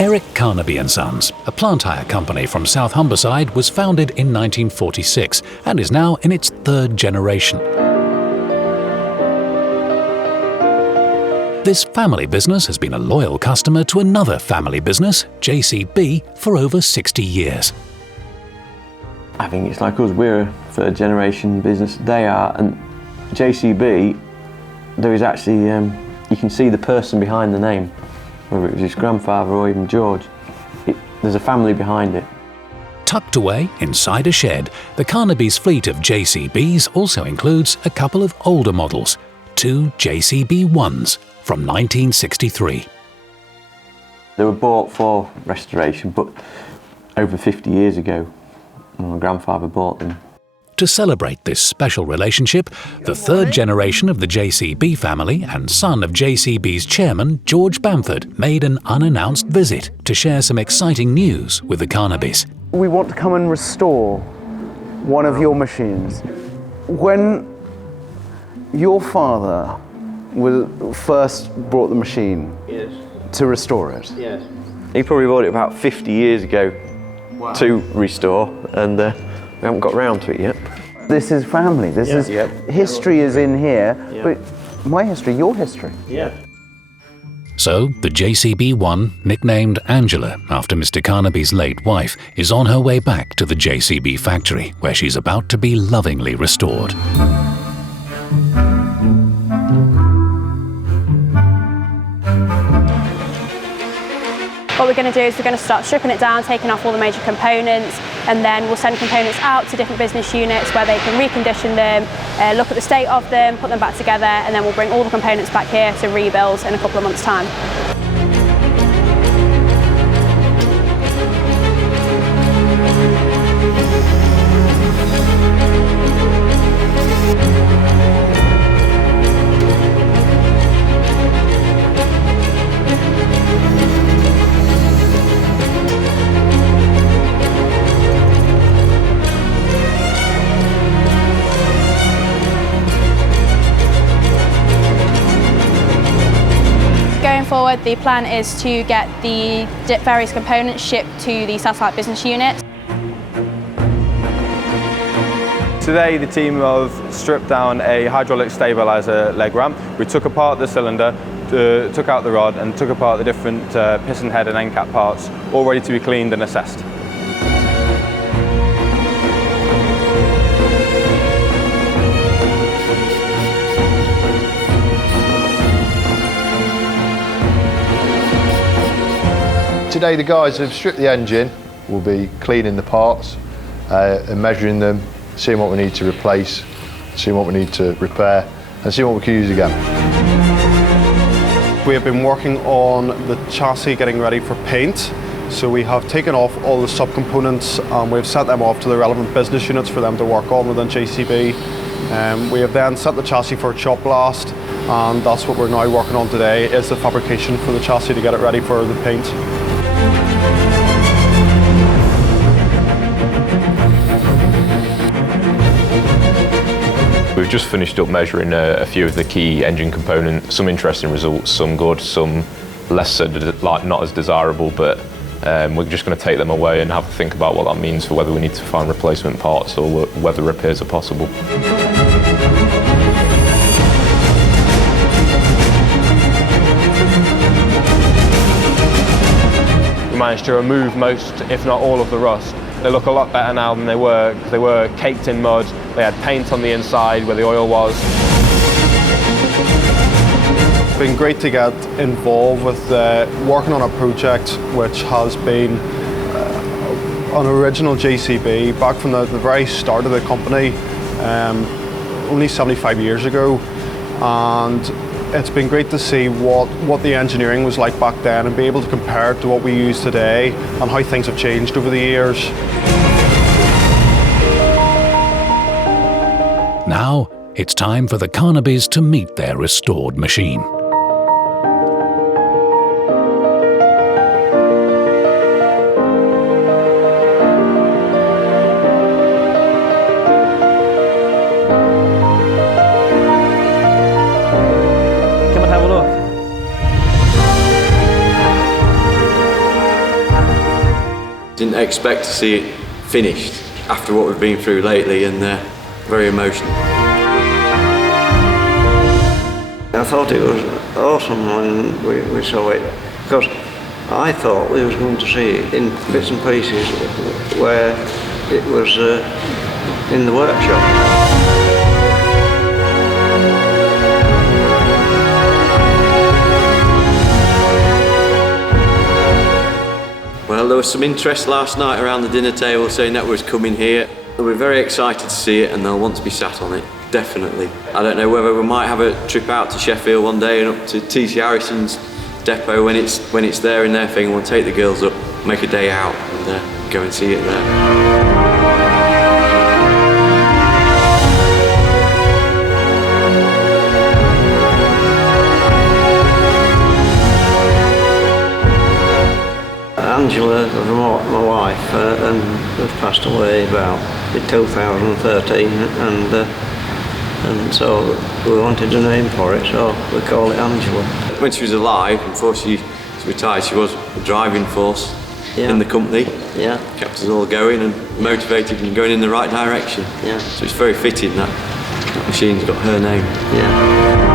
Eric Carnaby Sons, a plant hire company from South Humberside, was founded in 1946 and is now in its third generation. This family business has been a loyal customer to another family business, JCB, for over 60 years. I think it's like us, we're a third generation business, they are, and JCB, there is actually, you can see the person behind the name, whether it was his grandfather or even George. There's a family behind it. Tucked away inside a shed, the Carnabys fleet of JCBs also includes a couple of older models, two JCB-1s from 1963. They were bought for restoration, but over 50 years ago, my grandfather bought them. To celebrate this special relationship, the third generation of the JCB family and son of JCB's chairman, George Bamford, made an unannounced visit to share some exciting news with the Carnabys. We want to come and restore one of your machines. When your father first brought the machine to restore it, he probably bought it about 50 years ago to restore, and we haven't got round to it yet. This is family, this is history is in here, but my history, your history. So, the JCB-1, nicknamed Angela after Mr. Carnaby's late wife, is on her way back to the JCB factory, where she's about to be lovingly restored. What we're going to do is we're going to start stripping it down, taking off all the major components, and then we'll send components out to different business units where they can recondition them, look at the state of them, put them back together, and then we'll bring all the components back here to rebuild in a couple of months' time. Forward, the plan is to get the various components shipped to the satellite business unit. Today the team have stripped down a hydraulic stabilizer leg ramp. We took apart the cylinder, took out the rod and took apart the different piston head and end cap parts, all ready to be cleaned and assessed. Today the guys have stripped the engine. We'll be cleaning the parts and measuring them, seeing what we need to replace, seeing what we need to repair and seeing what we can use again. We have been working on the chassis getting ready for paint. So we have taken off all the subcomponents and we've sent them off to the relevant business units for them to work on within JCB. We have then sent the chassis for a chop blast, and that's what we're now working on today, is the fabrication for the chassis to get it ready for the paint. We've just finished up measuring a few of the key engine components, some interesting results, some good, some less not as desirable, but we're just going to take them away and have a think about what that means for whether we need to find replacement parts or whether repairs are possible. We managed to remove most, if not all, of the rust. They look a lot better now than they were, because they were caked in mud. They had paint on the inside where the oil was. It's been great to get involved with working on a project which has been an original JCB back from the very start of the company, only 75 years ago, and it's been great to see what the engineering was like back then and be able to compare it to what we use today and how things have changed over the years. Now, it's time for the Carnabys to meet their restored machine. Come and have a look. Didn't expect to see it finished after what we've been through lately, and very emotional. I thought it was awesome when we saw it, because I thought we was going to see it in bits and pieces where it was in the workshop. Well, there was some interest last night around the dinner table saying that was coming here. They'll be very excited to see it and they'll want to be sat on it, definitely. I don't know whether we might have a trip out to Sheffield one day and up to TC Harrison's depot when it's there in their thing, and we'll take the girls up, make a day out and go and see it there. Angela, my wife, has passed away about in 2013, and so we wanted a name for it, so we call it Angela. When she was alive, before she retired, she was a driving force in the company. Yeah. Kept us all going and motivated and going in the right direction. Yeah. So it's very fitting that machine's got her name. Yeah.